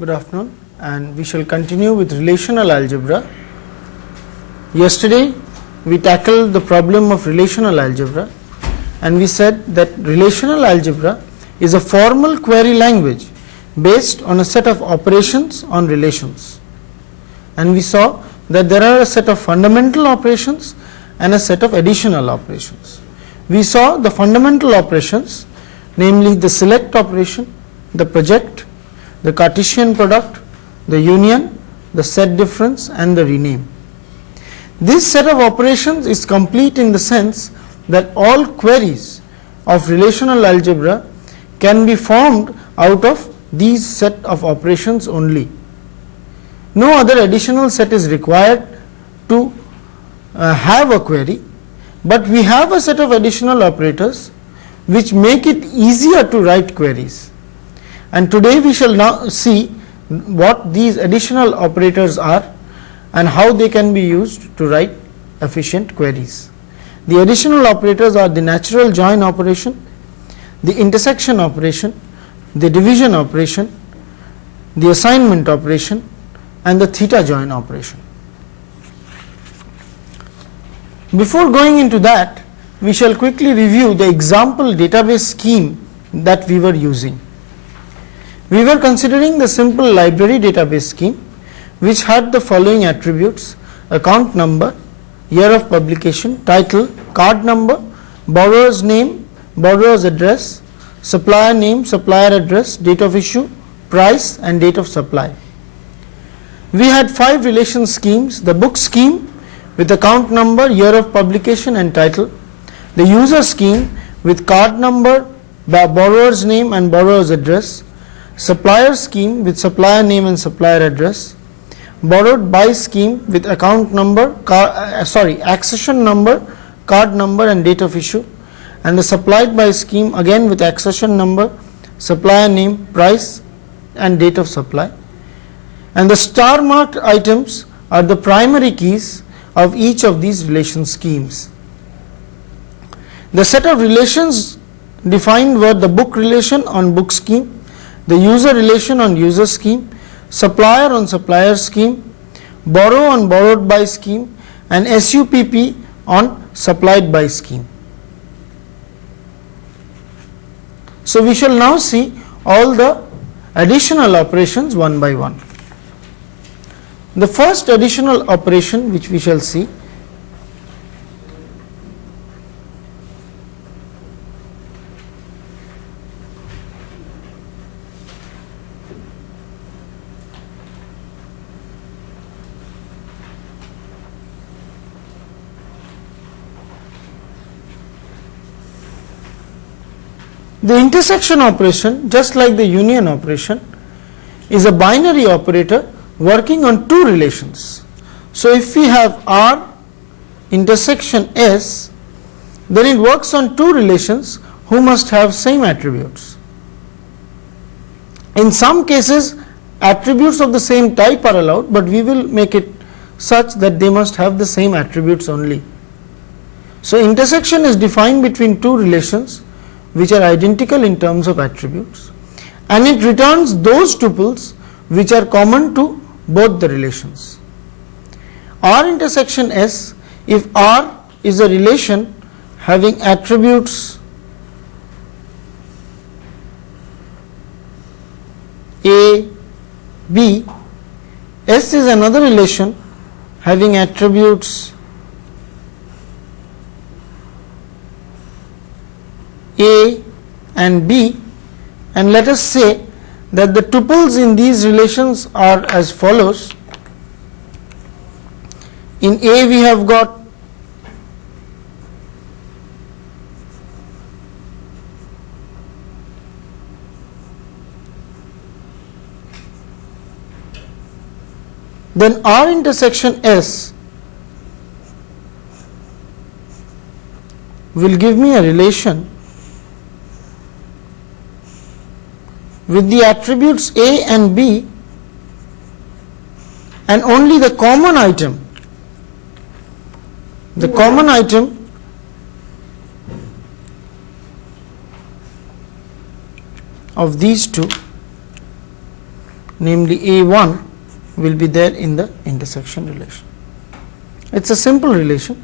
Good afternoon, and we shall continue with relational algebra. Yesterday we tackled the problem of relational algebra, and we said that relational algebra is a formal query language based on a set of operations on relations. And we saw that there are a set of fundamental operations and a set of additional operations. We saw the fundamental operations, namely the select operation, the project, the Cartesian product, the union, the set difference, and the rename. This set of operations is complete in the sense that all queries of relational algebra can be formed out of these set of operations only. No other additional set is required to have a query, but we have a set of additional operators which make it easier to write queries. And today we shall now see what these additional operators are and how they can be used to write efficient queries. The additional operators are the natural join operation, the intersection operation, the division operation, the assignment operation, and the theta join operation. Before going into that, we shall quickly review the example database scheme that we were using. We were considering the simple library database scheme which had the following attributes: account number, year of publication, title, card number, borrower's name, borrower's address, supplier name, supplier address, date of issue, price, and date of supply. We had 5 relation schemes: the book scheme with account number, year of publication, and title; the user scheme with card number, borrower's name, and borrower's address; supplier scheme with supplier name and supplier address; borrowed by scheme with account number, accession number, card number, and date of issue; and the supplied by scheme again with accession number, supplier name, price, and date of supply. And the star marked items are the primary keys of each of these relation schemes. The set of relations defined were the book relation on book scheme, the user relation on user scheme, supplier on supplier scheme, borrow on borrowed by scheme, and SUPP on supplied by scheme. So we shall now see all the additional operations one by one. The first additional operation which we shall see the intersection operation, just like the union operation, is a binary operator working on 2 relations. So if we have R intersection S, then it works on 2 relations who must have same attributes. In some cases attributes of the same type are allowed, but we will make it such that they must have the same attributes only. So intersection is defined between 2 relations which are identical in terms of attributes, and it returns those tuples which are common to both the relations. R intersection S, if R is a relation having attributes A, B, S is another relation having attributes A and B, and let us say that the tuples in these relations are as follows. In A we have got then R intersection S will give me a relation with the attributes A and B, and only the common item, of these two, namely A1, will be there in the intersection relation. It's a simple relation,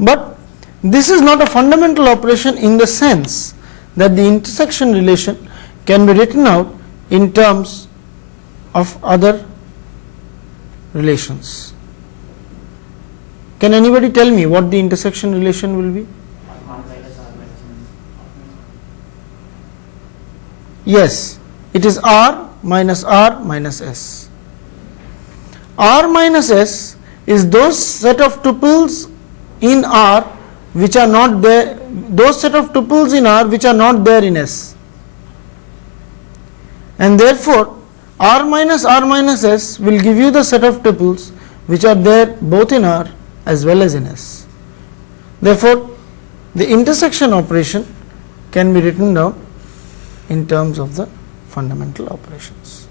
but this is not a fundamental operation in the sense that the intersection relation can be written out in terms of other relations. Can anybody tell me what the intersection relation will be? Yes, it is R minus S. R minus S is those set of tuples in R which are not there, those set of tuples in R which are not there in S, and therefore R minus S will give you the set of tuples which are there both in R as well as in S. Therefore, the intersection operation can be written down in terms of the fundamental operations.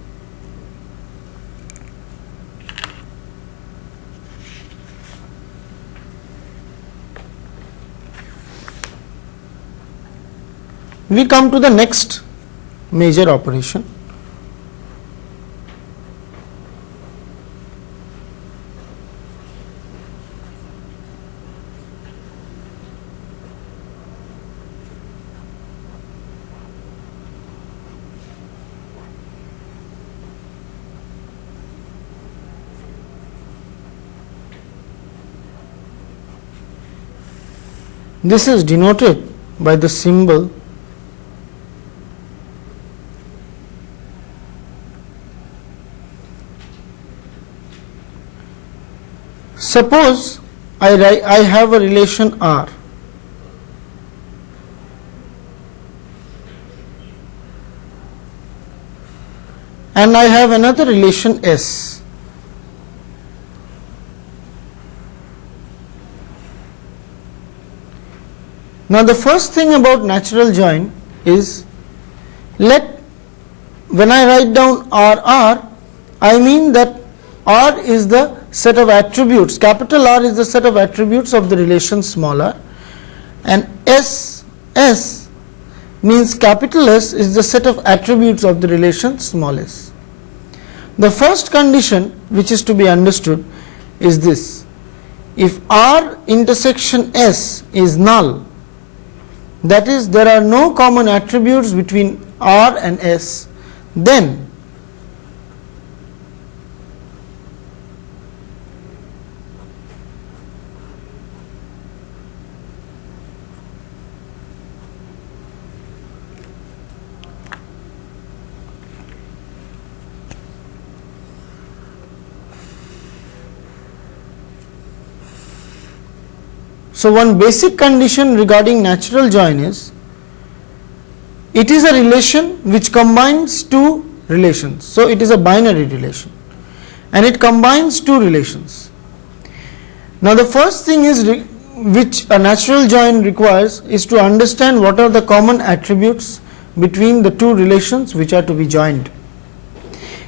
We come to the next major operation. This is denoted by the symbol suppose I have a relation R and I have another relation S. Now the first thing about natural join is, when I write down RR, I mean that R is the set of attributes, capital R is the set of attributes of the relation small r, and S means capital S is the set of attributes of the relation small s. The first condition which is to be understood is this: if R intersection S is null, that is, there are no common attributes between R and S, then so one basic condition regarding natural join is, it is a relation which combines two relations. So it is a binary relation and it combines two relations. Now the first thing is which a natural join requires is to understand what are the common attributes between the two relations which are to be joined.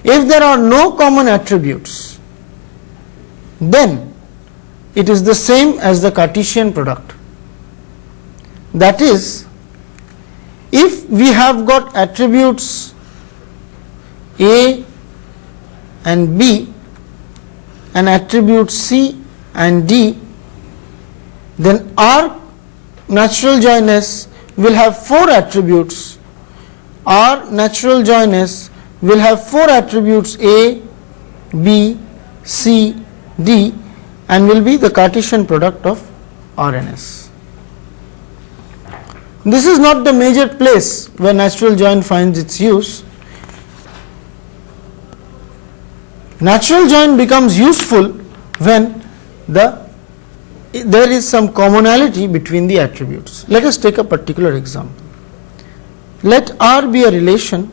If there are no common attributes, then it is the same as the Cartesian product. That is, if we have got attributes A and B and attributes C and D, then our natural join S will have four attributes. Our natural join S will have four attributes A, B, C, D, and will be the Cartesian product of R and S. This is not the major place where natural join finds its use. Natural join becomes useful when there is some commonality between the attributes. Let us take a particular example. Let R be a relation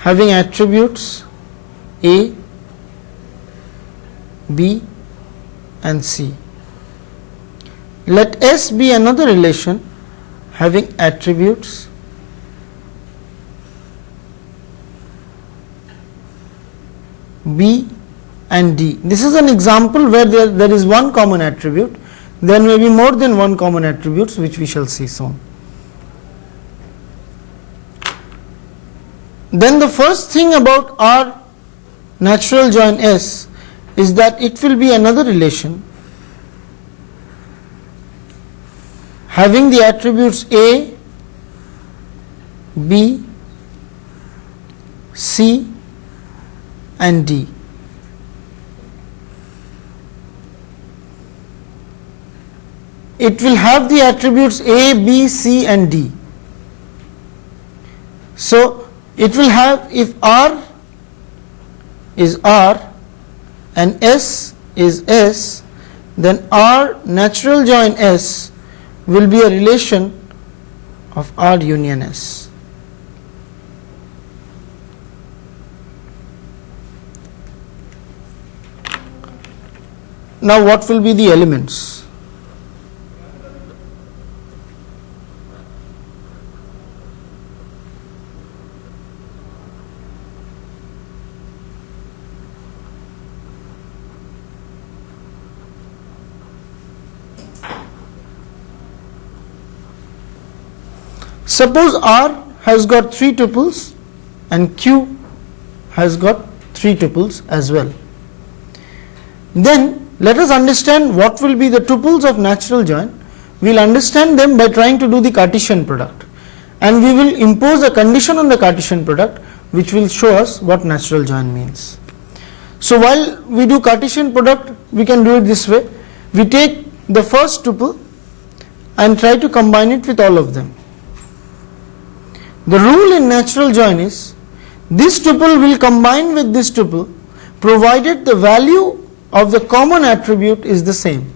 having attributes A, B and C. Let S be another relation having attributes B and D. This is an example where there is one common attribute. There may be more than one common attributes, which we shall see soon. Then the first thing about our natural join S is that it will be another relation having the attributes A, B, C and D. It will have the attributes A, B, C and D. So it will have, if R is R and S is S, then R natural join S will be a relation of R union S. Now what will be the elements? Suppose R has got 3 tuples and Q has got 3 tuples as well. Then let us understand what will be the tuples of natural join. We will understand them by trying to do the Cartesian product, and we will impose a condition on the Cartesian product which will show us what natural join means. So while we do Cartesian product, we can do it this way. We take the first tuple and try to combine it with all of them. The rule in natural join is this tuple will combine with this tuple provided the value of the common attribute is the same.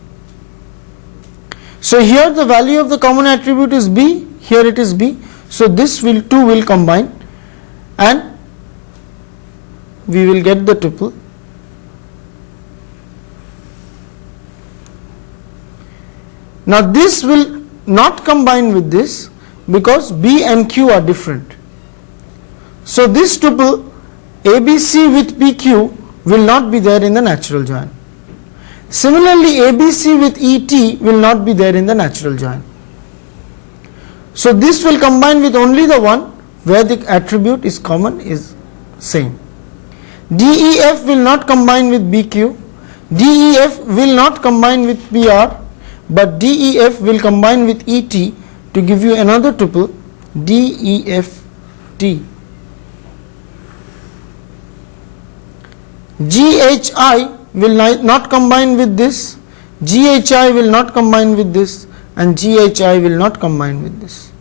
So here the value of the common attribute is B, here it is B, so this two will combine and we will get the tuple. Now this will not combine with this because B and Q are different. So this tuple ABC with PQ will not be there in the natural join. Similarly, ABC with ET will not be there in the natural join. So this will combine with only the one where the attribute is common, is same. DEF will not combine with BQ, DEF will not combine with PR, but DEF will combine with ET to give you another tuple DEFT. GHI will not combine with this, GHI will not combine with this, and GHI will not combine with this.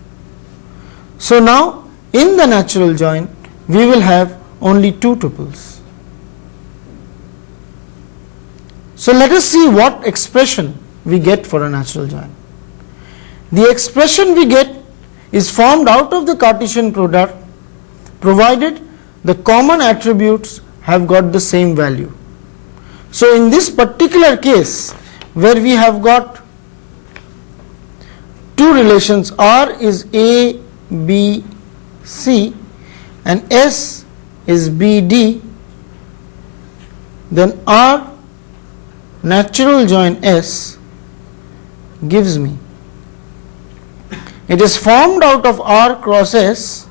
So now in the natural join we will have only 2 tuples. So let us see what expression we get for a natural join. The expression we get is formed out of the Cartesian product provided the common attributes have got the same value. So in this particular case where we have got 2 relations, R is A, B, C and S is B, D, then R natural join S gives me, it is formed out of R cross S,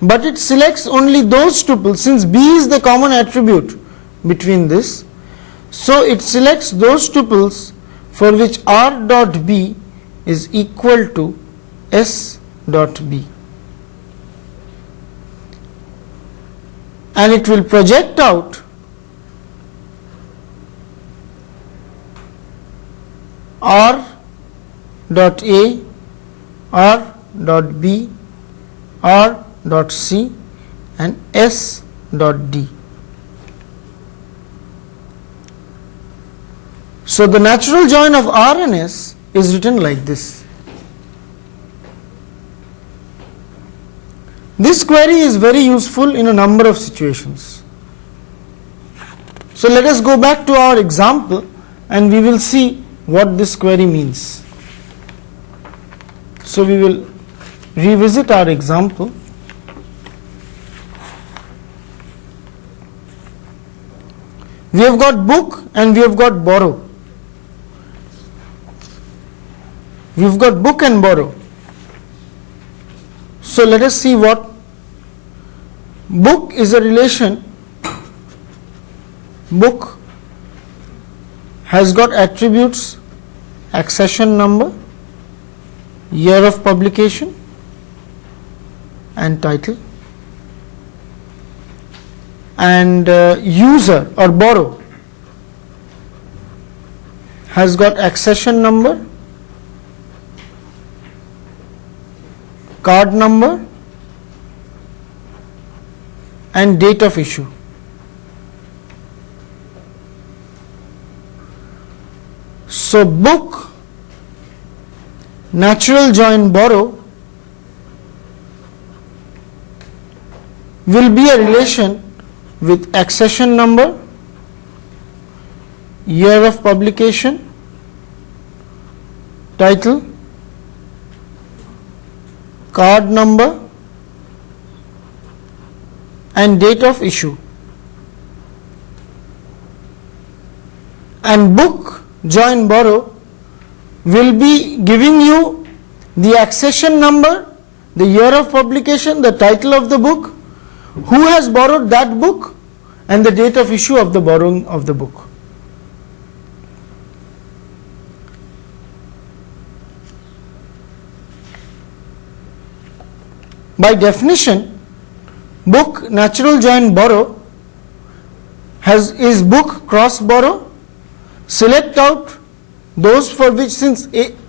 but it selects only those tuples, since B is the common attribute between this, so it selects those tuples for which R dot B is equal to S dot B, and it will project out R dot A, R dot B, R dot C and S dot D. So the natural join of R and S is written like this. This query is very useful in a number of situations. So let us go back to our example and we will see what this query means. So we will revisit our example. We have got book and we have got borrow. We have got book and borrow. So let us see what book is a relation. Book has got attributes accession number, year of publication and title, and user or borrow has got accession number, card number and date of issue. So book natural join borrow will be a relation with accession number, year of publication, title, card number and date of issue. And book join borrow will be giving you the accession number, the year of publication, the title of the book, who has borrowed that book and the date of issue of the borrowing of the book. By definition, book natural join borrow is book cross borrow. Select out those for which, since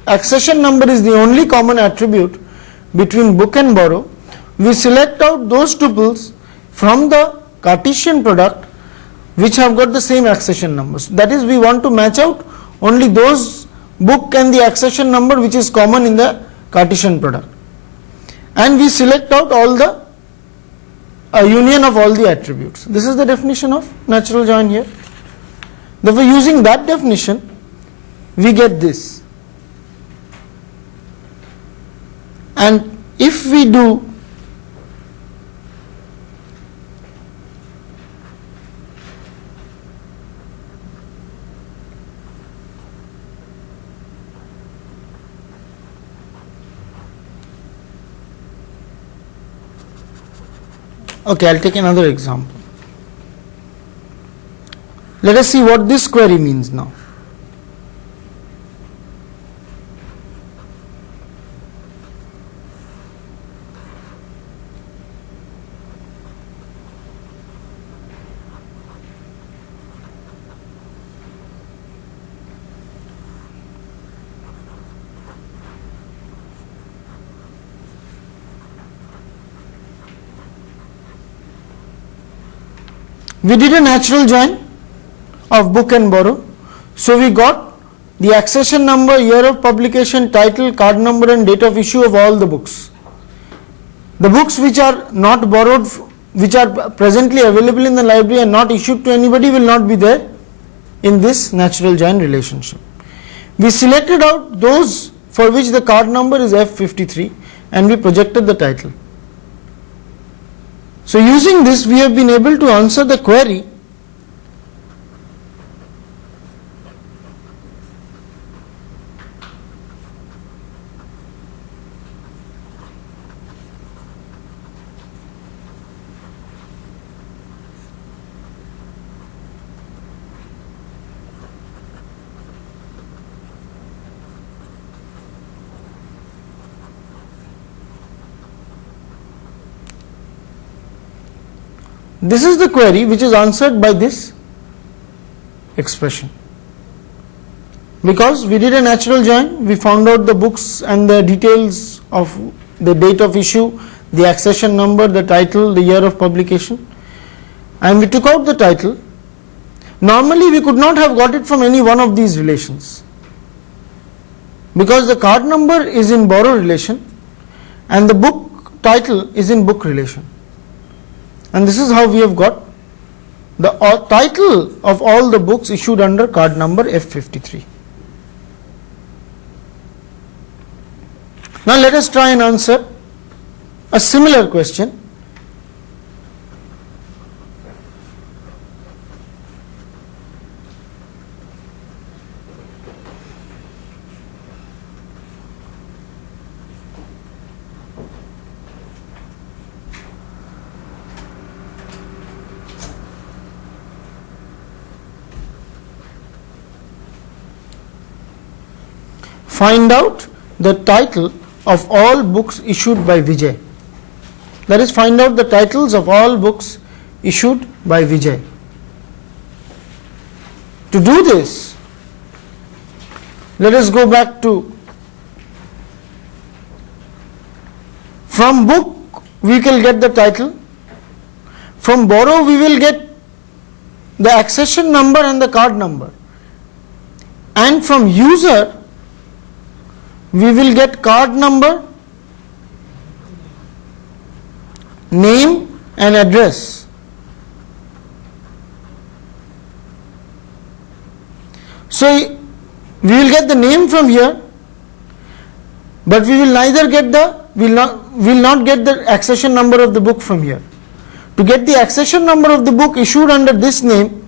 accession number is the only common attribute between book and borrow, we select out those tuples from the Cartesian product which have got the same accession numbers. That is, we want to match out only those book and the accession number which is common in the Cartesian product. And we select out all the union of all the attributes. This is the definition of natural join here. Therefore, using that definition, we get this. And if we do okay, I'll take another example. Let us see what this query means now. We did a natural join of book and borrow. So we got the accession number, year of publication, title, card number and date of issue of all the books. The books which are not borrowed, which are presently available in the library and not issued to anybody, will not be there in this natural join relationship. We selected out those for which the card number is F53 and we projected the title. So using this, we have been able to answer the query This is the query which is answered by this expression. Because we did a natural join, we found out the books and the details of the date of issue, the accession number, the title, the year of publication, and we took out the title. Normally we could not have got it from any one of these relations, because the card number is in borrow relation and the book title is in book relation, and this is how we have got the title of all the books issued under card number F53. Now let us try and answer a similar question. Find out the title of all books issued by Vijay. That is, find out the titles of all books issued by Vijay. To do this, let us go back to, from book we will get the title, from borrow we will get the accession number and the card number, and from user we will get card number, name and address. So we will get the name from here, but we will neither get the will not get the accession number of the book from here. To get the accession number of the book issued under this name,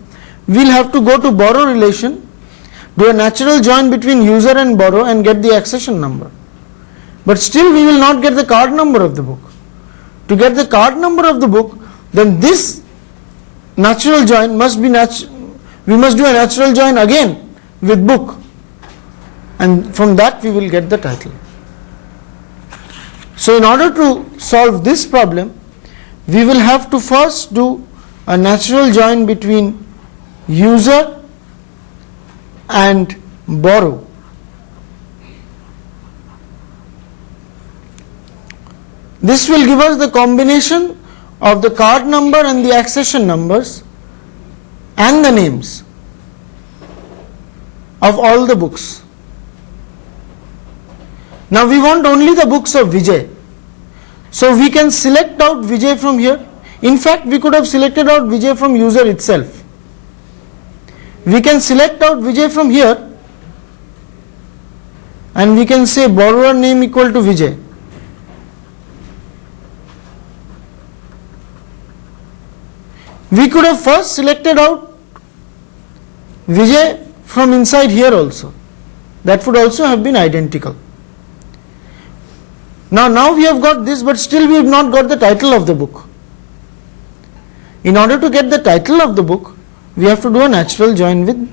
we will have to go to borrow relation, do a natural join between user and borrow and get the accession number. But still we will not get the card number of the book. To get the card number of the book, then this natural join must be we must do a natural join again with book, and from that we will get the title. So in order to solve this problem, we will have to first do a natural join between user and borrow. This will give us the combination of the card number and the accession numbers and the names of all the books. Now we want only the books of Vijay. So we can select out Vijay from here. In fact, we could have selected out Vijay from user itself. We can select out Vijay from here and we can say borrower name equal to Vijay. We could have first selected out Vijay from inside here also. That would also have been identical. Now we have got this, but still we have not got the title of the book. In order to get the title of the book, we have to do a natural join with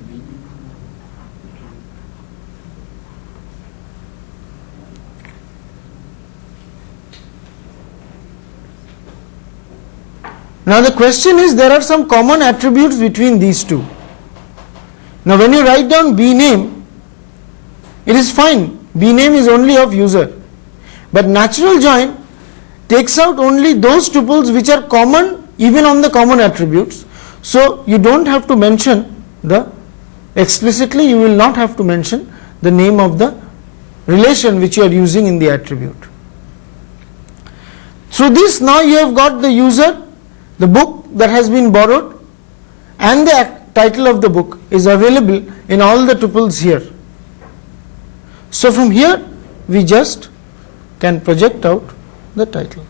Now the question is, there are some common attributes between these two. Now when you write down B name, it is fine. B name is only of user. But natural join takes out only those tuples which are common even on the common attributes. So you don't have to mention explicitly you will not have to mention the name of the relation which you are using in the attribute. Through this, now you have got the user, the book that has been borrowed, and the title of the book is available in all the tuples here. So from here we just can project out the title.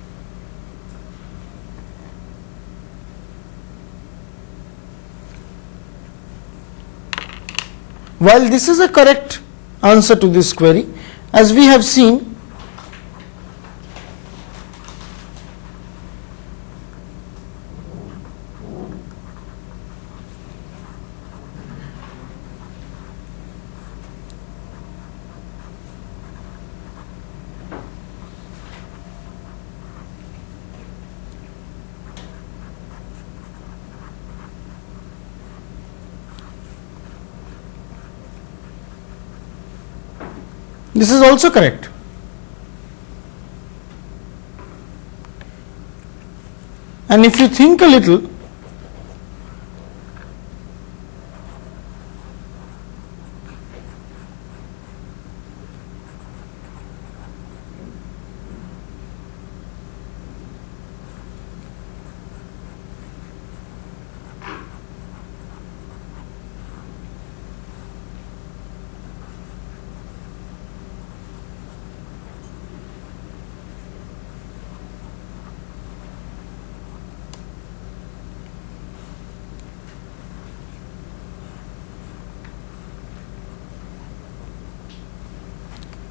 While this is a correct answer to this query, as we have seen, this is also correct. And if you think a little,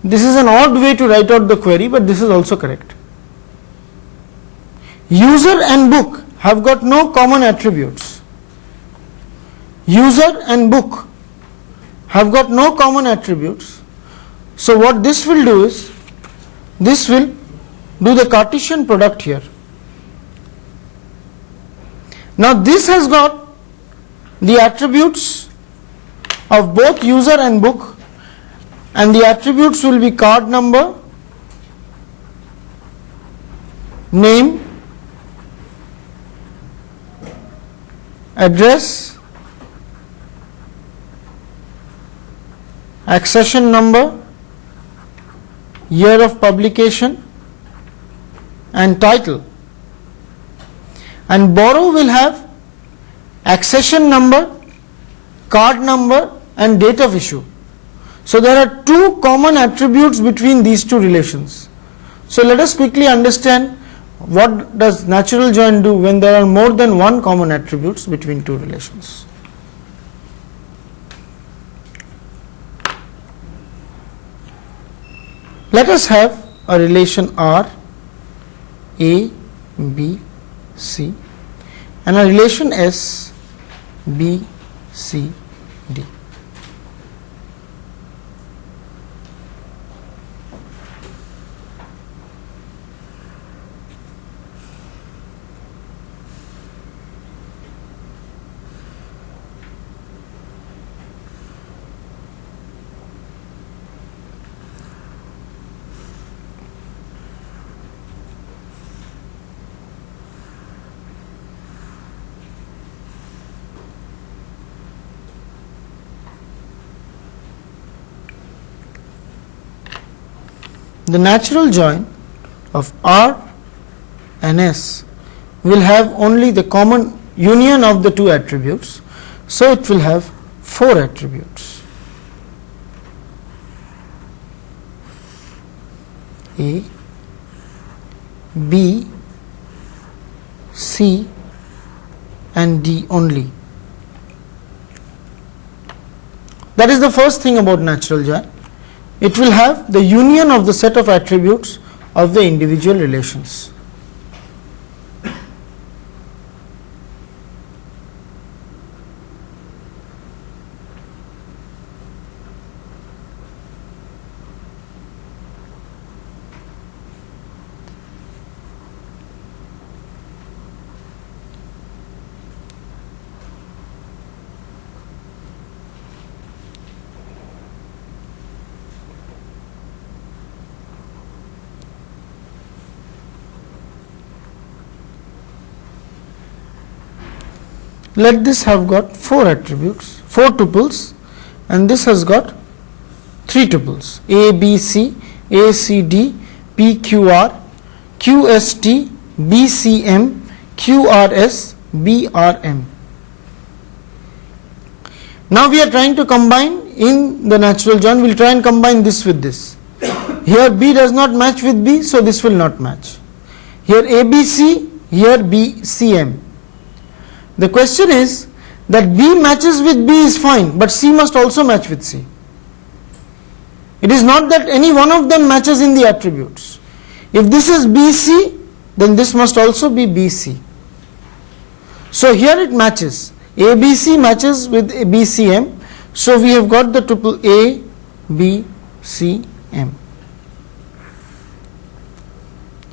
This is an odd way to write out the query, but this is also correct. User and book have got no common attributes. User and book have got no common attributes. So what this will do is, this will do the Cartesian product here. Now this has got the attributes of both user and book, and the attributes will be card number, name, address, accession number, year of publication, and title. And borrow will have accession number, card number, and date of issue. So there are two common attributes between these two relations. So let us quickly understand what does natural join do when there are more than one common attributes between two relations. Let us have a relation R, A, B, C, and a relation S, B, C, D. The natural join of R and S will have only the common union of the two attributes, so it will have four attributes: A, B, C, and D only. That is the first thing about natural join. It will have the union of the set of attributes of the individual relations. Let this have got four attributes, four tuples, and this has got three tuples: A, B, C, A, C, D, P, Q, R, Q, S, T, B, C, M, Q, R, S, B, R, M. Now we are trying to combine in the natural join. We will try and combine this with this. Here B does not match with B, so this will not match. Here A, B, C, here B, C, M. The question is that B matches with B is fine, but C must also match with C. It is not that any one of them matches in the attributes. If this is BC, then this must also be BC. So here it matches. ABC matches with BCM. So we have got the tuple A, B, C, M.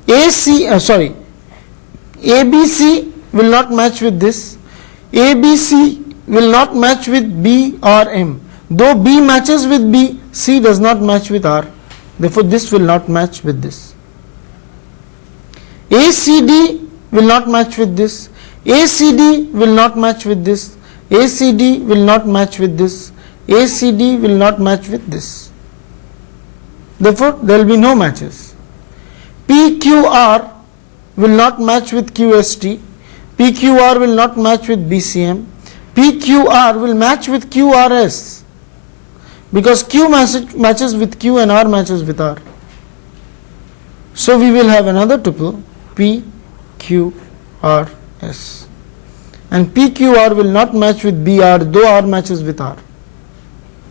ABC will not match with this. ABC will not match with B or M. Though B matches with B, C does not match with R. Therefore, this will not match with this. ACD will not match with this. ACD will not match with this. ACD will not match with this. ACD will not match with this. Therefore, there will be no matches. PQR will not match with QST. PQR will not match with BCM. PQR will match with QRS, because Q matches with Q and R matches with R. So we will have another tuple PQRS, and PQR will not match with BR, though R matches with R,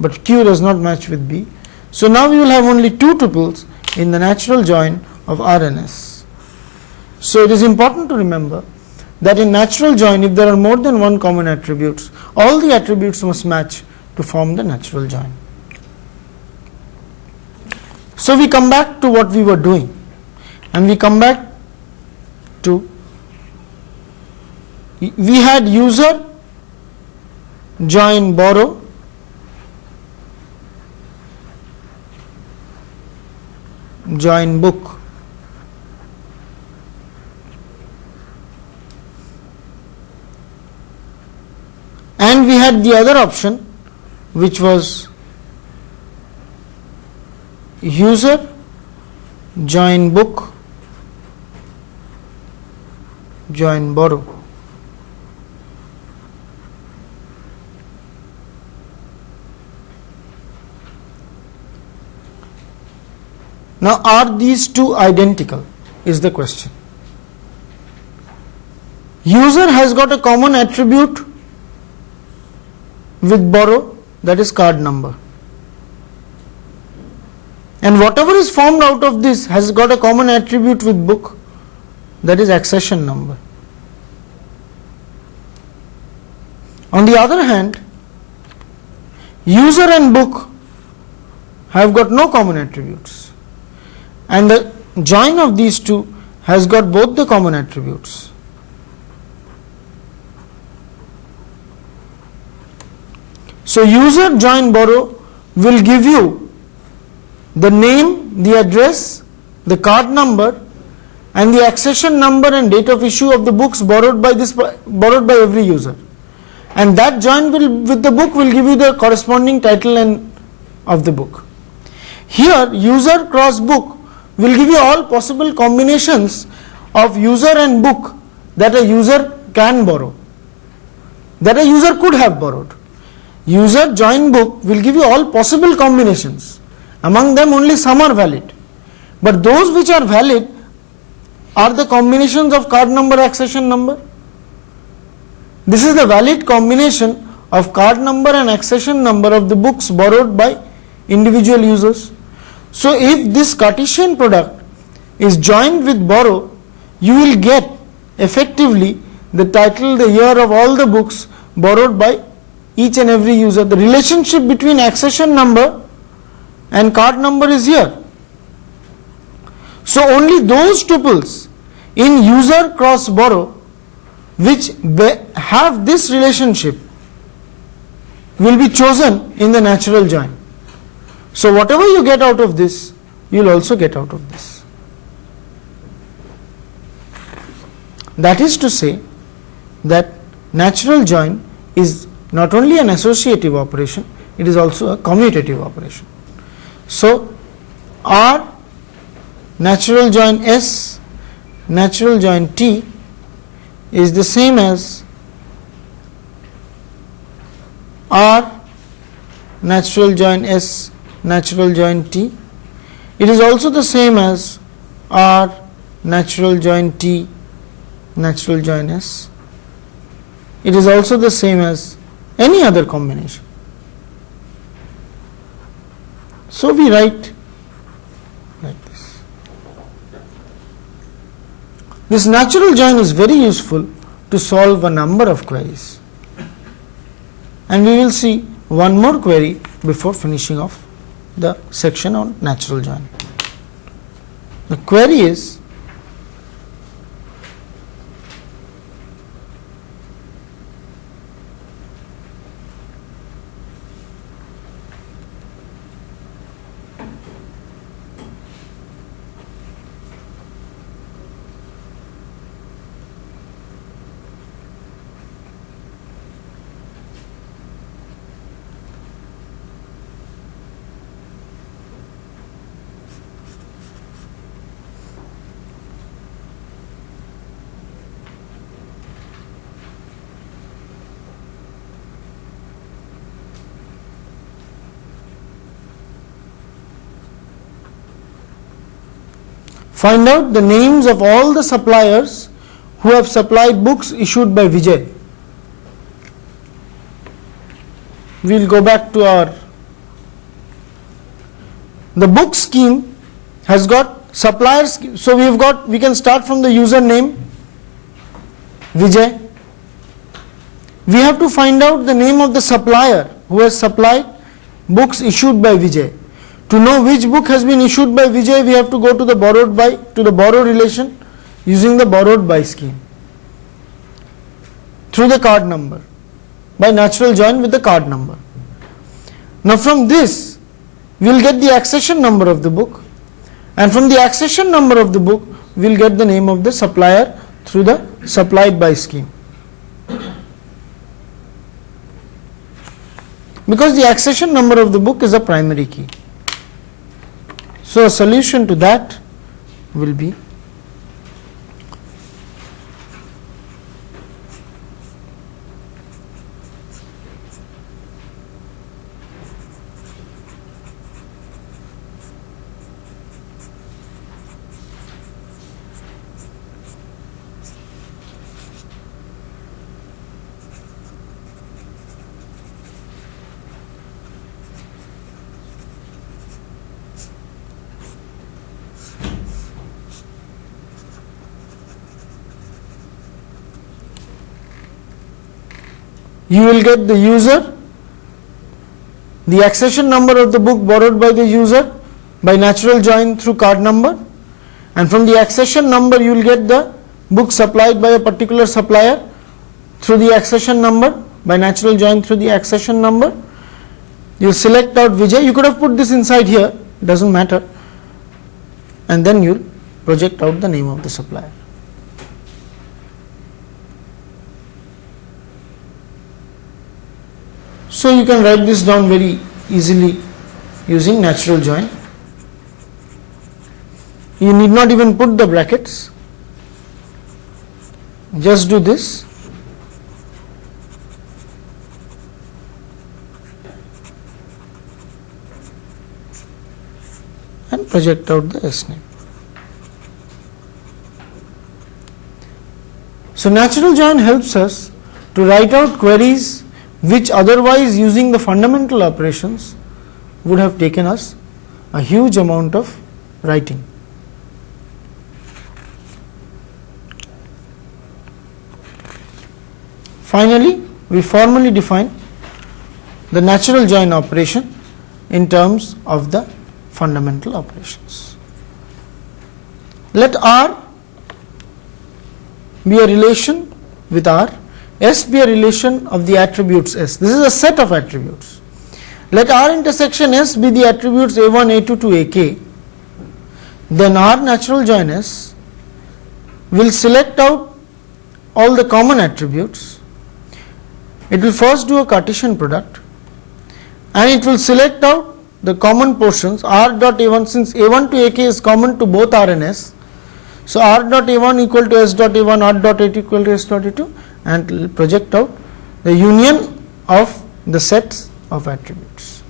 but Q does not match with B. So now we will have only two tuples in the natural join of R and S. So it is important to remember that in natural join, if there are more than one common attributes, all the attributes must match to form the natural join. So we come back to what we were doing, and we come back to, we had user join borrow, join book. And we had the other option, which was user join book, join borrow. Now, are these two identical is the question. User has got a common attribute with borrow, that is card number, and whatever is formed out of this has got a common attribute with book, that is accession number. On the other hand, user and book have got no common attributes, and the join of these two has got both the common attributes. So user join borrow will give you the name, the address, the card number, and the accession number and date of issue of the books borrowed by every user, and that join with the book will give you the corresponding title and of the book. Here user cross book will give you all possible combinations of user and book that a user can borrow, that a user could have borrowed. User join book will give you all possible combinations. Among them only some are valid, but those which are valid are the combinations of card number, accession number. This is the valid combination of card number and accession number of the books borrowed by individual users. So if this Cartesian product is joined with borrow, you will get effectively the title, the year of all the books borrowed by each and every user. The relationship between accession number and card number is here. So only those tuples in user cross borrow which have this relationship will be chosen in the natural join. So whatever you get out of this, you will also get out of this. That is to say that natural join is not only an associative operation, it is also a commutative operation. So R natural join S natural join T is the same as R natural join S natural join T. It is also the same as R natural join T natural join S. It is also the same as any other combination. So we write like this. This natural join is very useful to solve a number of queries, and we will see one more query before finishing off the section on natural join. The query is, find out the names of all the suppliers who have supplied books issued by Vijay. We will go back to our The book scheme has got suppliers. So we can start from the username Vijay. We have to find out the name of the supplier who has supplied books issued by Vijay. To know which book has been issued by Vijay, we have to go to the borrow relation using the borrowed by scheme through the card number by natural join with the card number. Now from this we will get the accession number of the book, and from the accession number of the book we will get the name of the supplier through the supplied by scheme. Because the accession number of the book is a primary key. So a solution to that will be you will get the user, the accession number of the book borrowed by the user by natural join through card number, and from the accession number you will get the book supplied by a particular supplier through the accession number by natural join through the accession number. You select out Vijay. You could have put this inside here, doesn't matter, and then you project out the name of the supplier. So you can write this down very easily using natural join. You need not even put the brackets, just do this. And project out the S name. So natural join helps us to write out queries which otherwise using the fundamental operations would have taken us a huge amount of writing. Finally, we formally define the natural join operation in terms of the fundamental operations. Let R be a relation with R, S be a relation of the attributes S. This is a set of attributes. Let R intersection S be the attributes A1, A2 to AK. Then R natural join S will select out all the common attributes. It will first do a Cartesian product and it will select out the common portions R dot A1, since A1 to AK is common to both R and S. So R dot A1 equal to S dot A1, R dot A2 equal to S dot A2, and will project out the union of the sets of attributes.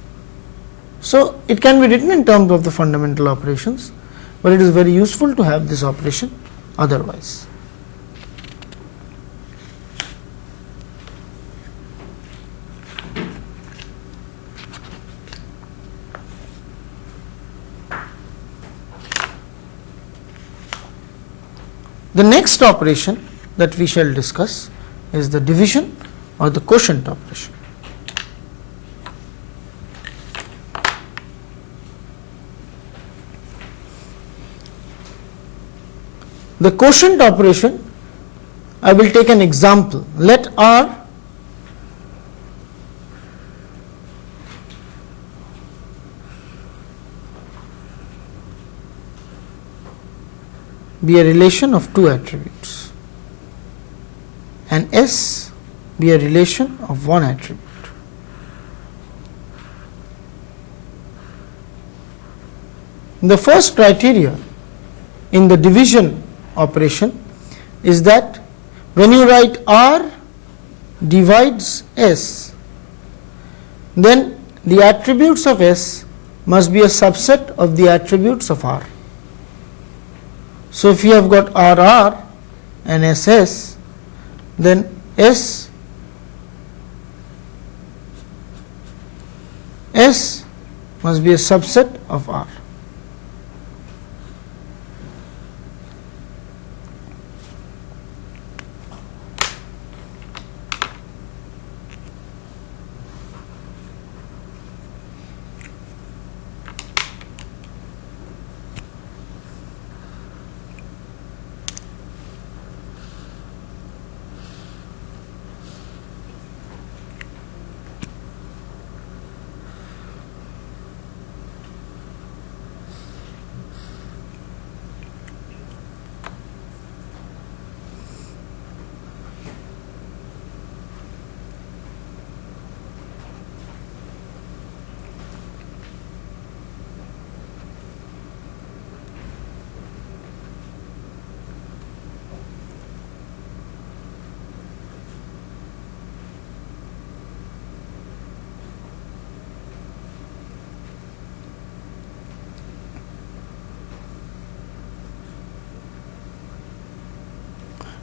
So it can be written in terms of the fundamental operations, but it is very useful to have this operation otherwise. The next operation that we shall discuss is the division or the quotient operation. The quotient operation, I will take an example. Let R be a relation of two attributes and S be a relation of one attribute. The first criteria in the division operation is that when you write R divides S, then the attributes of S must be a subset of the attributes of R. So if you have got RR and SS, then S must be a subset of R.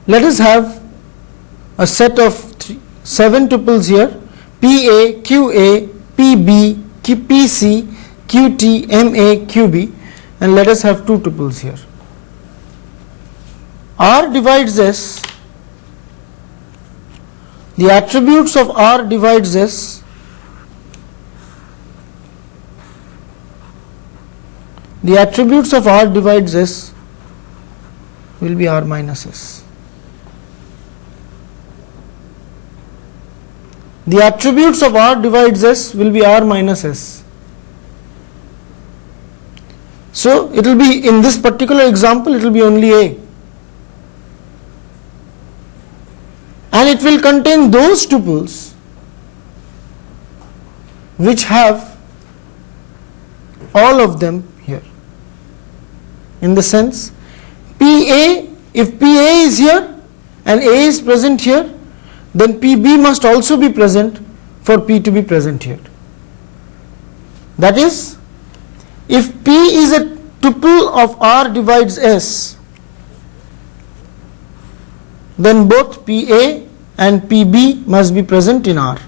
Let us have a set of 7 tuples here: PA, QA, PB, PC, QT, MA, QB, and let us have 2 tuples here. R divides S. The attributes of R divides S. The attributes of R divides S will be R minus S. The attributes of R divides S will be R minus S. So it will be, in this particular example, it will be only A. And it will contain those tuples which have all of them here. In the sense, PA, if PA is here and A is present here, then PB must also be present for P to be present here. That is, if P is a tuple of R divides S, then both PA and PB must be present in R.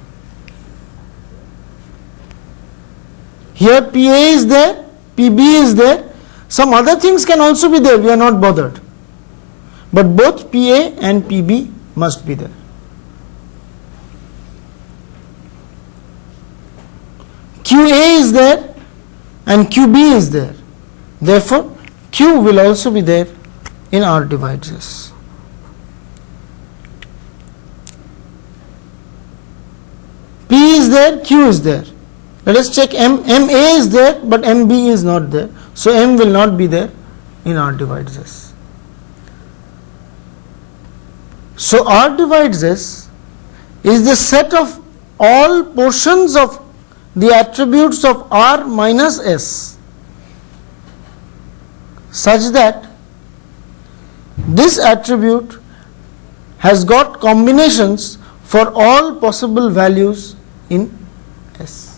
Here PA is there, PB is there, some other things can also be there, we are not bothered. But both PA and PB must be there. QA is there and QB is there. Therefore, Q will also be there in R divides S. P is there, Q is there. Let us check MA is there, but MB is not there. So M will not be there in R divides S. So R divides S is the set of all portions of the attributes of R minus S, such that this attribute has got combinations for all possible values in S.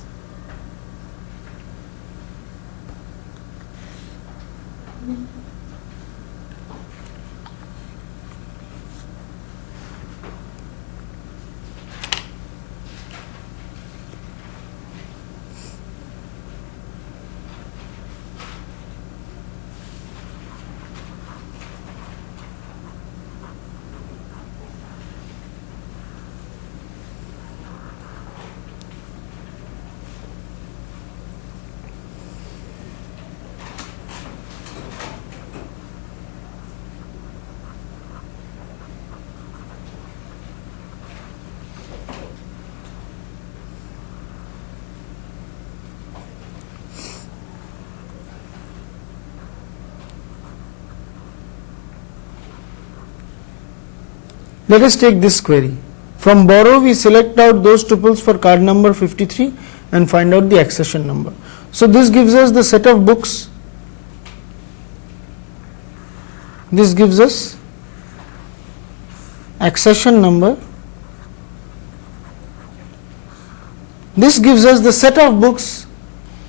Let us take this query. From borrow we select out those tuples for card number 53 and find out the accession number. So this gives us the set of books. This gives us accession number. This gives us the set of books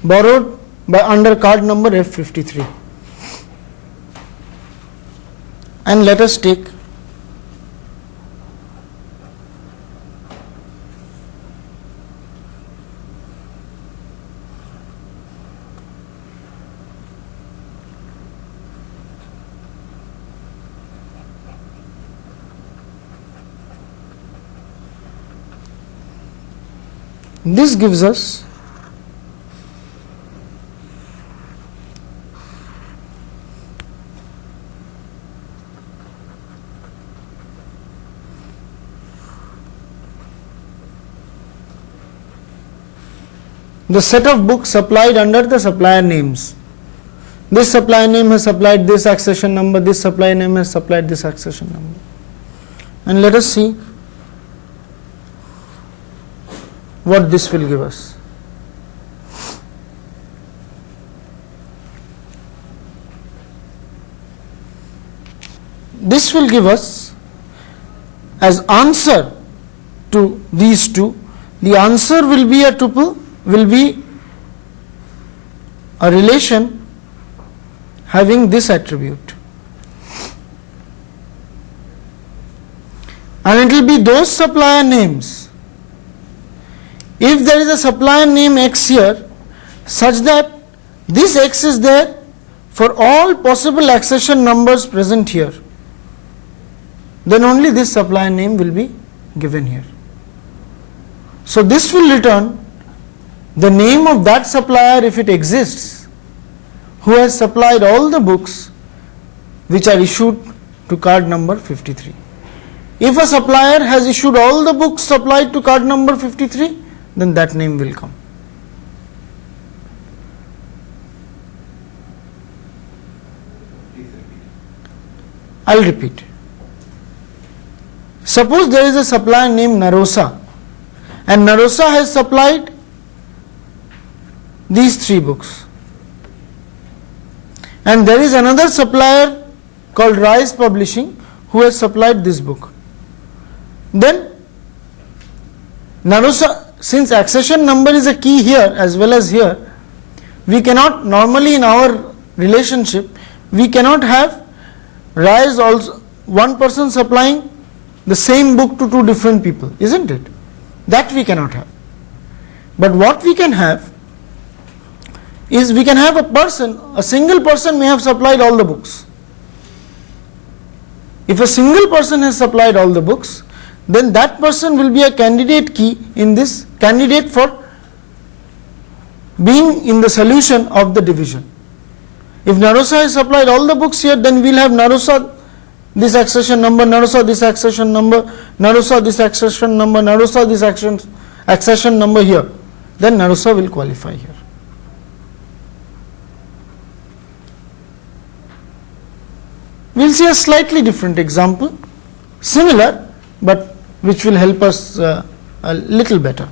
borrowed by under card number F53. And let us take this gives us the set of books supplied under the supplier names. This supplier name has supplied this accession number, this supplier name has supplied this accession number. And let us see what this will give us. This will give us as answer to these two. The answer will be a tuple, will be a relation having this attribute, and it will be those supplier names. If there is a supplier name X here, such that this X is there for all possible accession numbers present here, then only this supplier name will be given here. So this will return the name of that supplier, if it exists, who has supplied all the books which are issued to card number 53. If a supplier has issued all the books supplied to card number 53, then that name will come. I'll repeat. Suppose there is a supplier named Narosa, and Narosa has supplied these 3 books. And there is another supplier called Rise Publishing who has supplied this book. Then Narosa, since accession number is a key here as well as here, we cannot normally in our relationship, we cannot have Rise also, one person supplying the same book to 2 different people, isn't it? That we cannot have. But what we can have is we can have a single person may have supplied all the books. If a single person has supplied all the books, then that person will be a candidate key in this, candidate for being in the solution of the division. If Narosa has supplied all the books here, then we will have Narosa this accession number, Narosa this accession number, Narosa this accession number, Narosa this accession number here. Then Narosa will qualify here. We will see a slightly different example, similar, but which will help us a little better.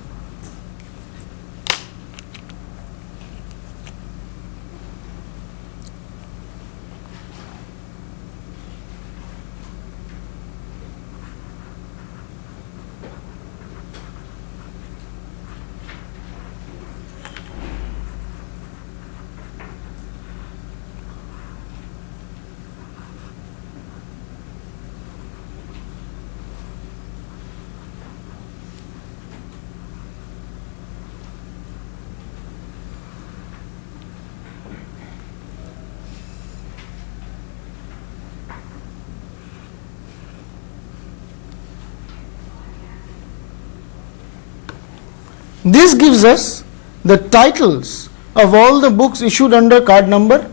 This gives us the titles of all the books issued under card number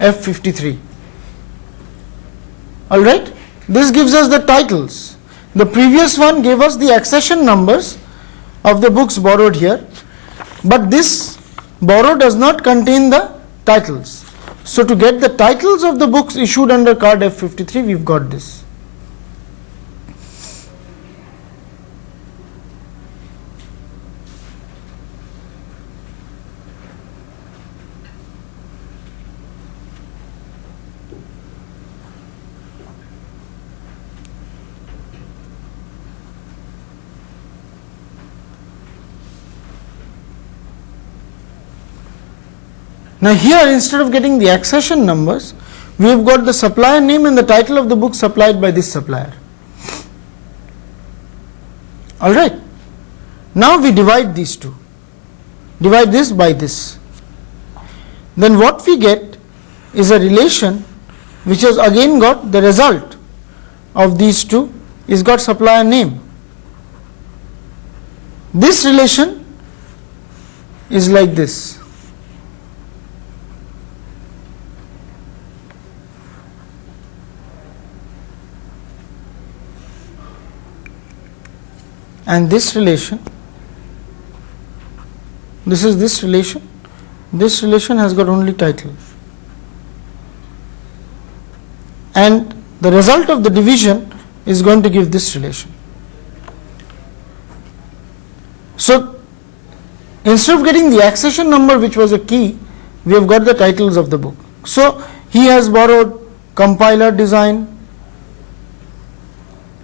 F53. Alright, this gives us the titles. The previous one gave us the accession numbers of the books borrowed here, but this borrow does not contain the titles. So to get the titles of the books issued under card F53, we've got this. Now here, instead of getting the accession numbers, we have got the supplier name and the title of the book supplied by this supplier. Alright. Now we divide these two. Divide this by this. Then what we get is a relation which has again got the result of these two is got supplier name. This relation is like this. And this relation, this is this relation. This relation has got only title. And the result of the division is going to give this relation. So, instead of getting the accession number, which was a key, we have got the titles of the book. So, he has borrowed compiler design,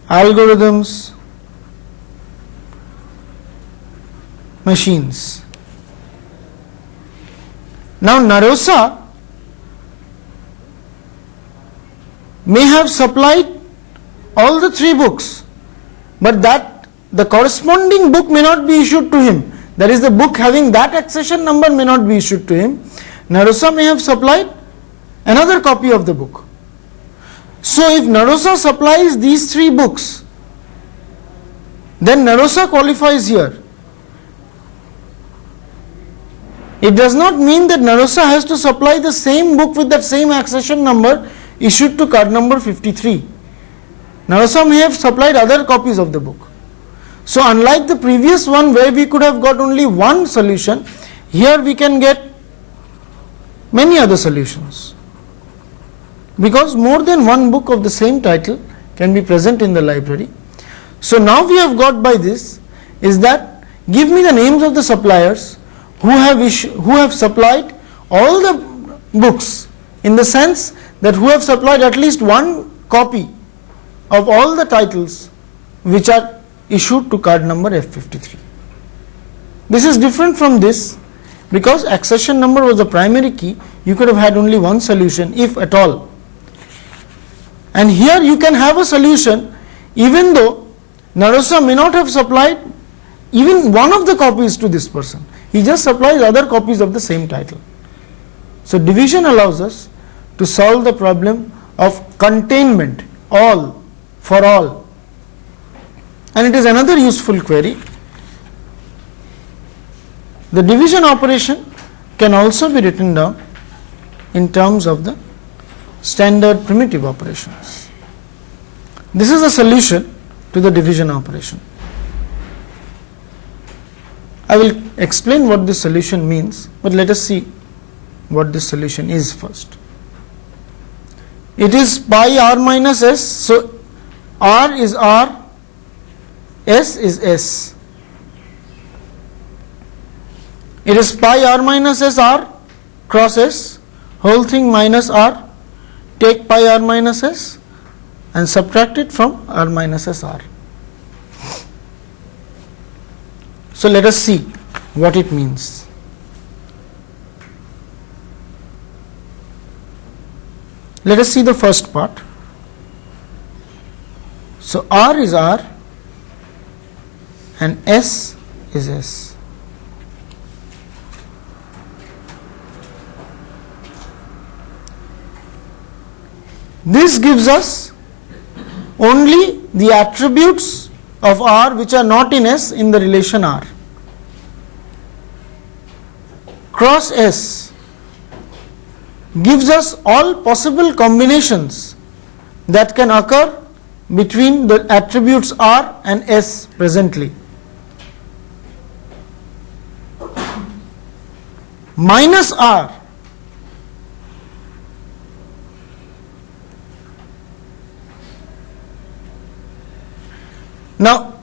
algorithms, machines. Now, Narosa may have supplied all the 3 books, but that the corresponding book may not be issued to him. That is, the book having that accession number may not be issued to him. Narosa may have supplied another copy of the book. So, if Narosa supplies these 3 books, then Narosa qualifies here. It does not mean that Narosa has to supply the same book with that same accession number issued to card number 53. Narosa may have supplied other copies of the book. So, unlike the previous one where we could have got only one solution, here we can get many other solutions, because more than one book of the same title can be present in the library. So, now we have got by this is that give me the names of the suppliers who have supplied all the books, in the sense that who have supplied at least one copy of all the titles which are issued to card number F53. This is different from this, because accession number was the primary key. You could have had only one solution, if at all. And here you can have a solution even though Narosa may not have supplied even one of the copies to this person. He just supplies other copies of the same title. So, division allows us to solve the problem of containment, all, for all. And it is another useful query. The division operation can also be written down in terms of the standard primitive operations. This is a solution to the division operation. I will explain what this solution means, but let us see what this solution is first. It is pi r minus s, so r is r, s is s. It is pi r minus s r cross s, whole thing minus r, take pi r minus s and subtract it from r minus s r. So, let us see what it means. Let us see the first part. So, r is r and s is s. This gives us only the attributes of r which are not in s in the relation r. Cross s gives us all possible combinations that can occur between the attributes r and s presently. Minus r now,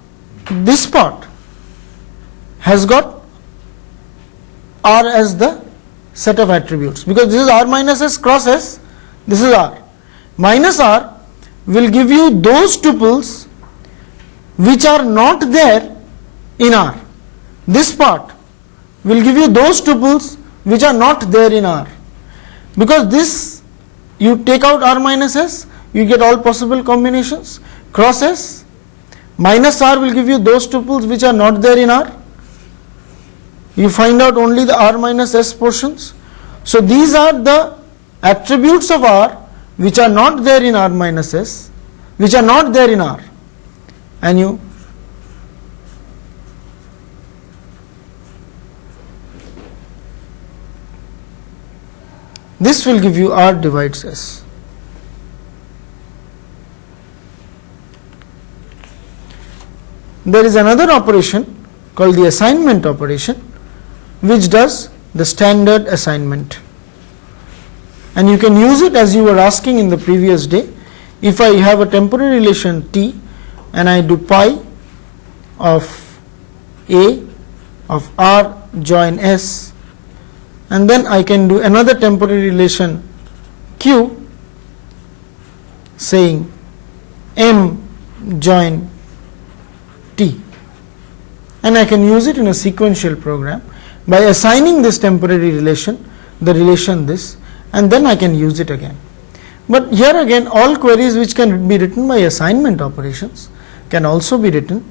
this part has got r as the set of attributes, because this is r minus s cross s, this is r. Minus r will give you those tuples which are not there in r. This part will give you those tuples which are not there in r. Because this, you take out r minus s, you get all possible combinations. Cross s, minus r will give you those tuples which are not there in r. You find out only the r minus s portions. So, these are the attributes of r which are not there in r minus s, which are not there in r, and you This will give you R divides S. There is another operation called the assignment operation, which does the standard assignment, and you can use it as you were asking in the previous day. If I have a temporary relation T and I do pi of A of R join S, and then I can do another temporary relation Q saying M join T, and I can use it in a sequential program by assigning this temporary relation, the relation this, and then I can use it again. But here again, all queries which can be written by assignment operations can also be written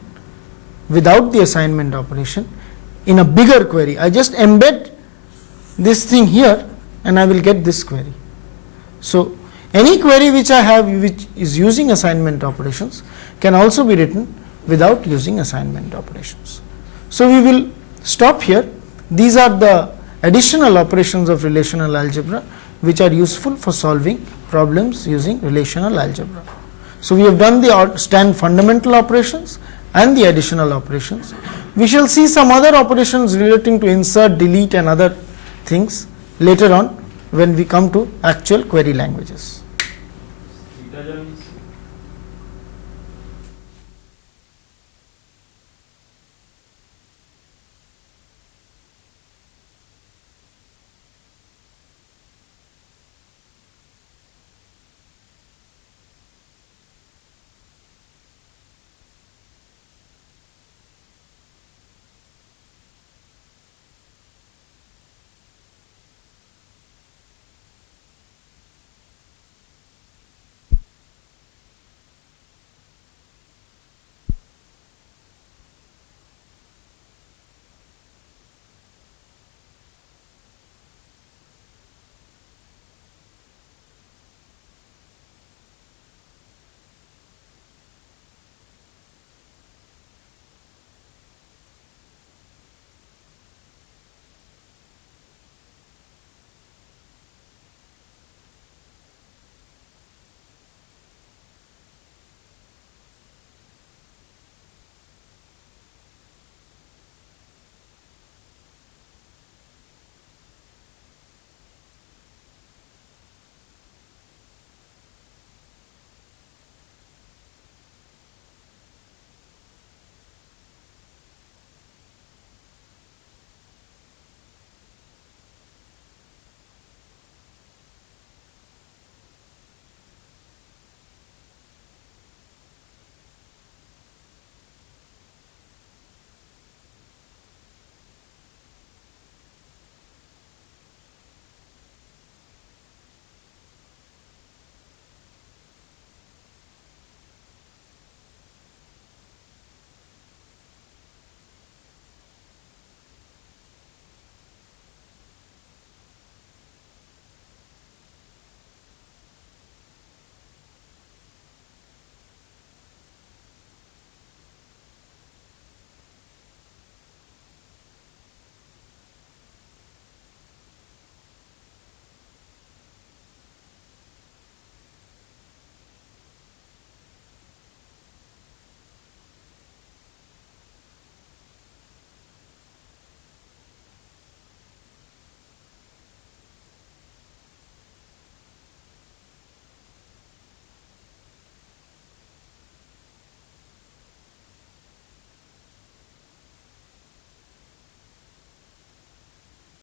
without the assignment operation in a bigger query. I just embed this thing here and I will get this query. So any query which I have which is using assignment operations can also be written without using assignment operations. So we will stop here. These are the additional operations of relational algebra which are useful for solving problems using relational algebra. So we have done the fundamental operations and the additional operations. We shall see some other operations relating to insert, delete and other things later on when we come to actual query languages. Theta join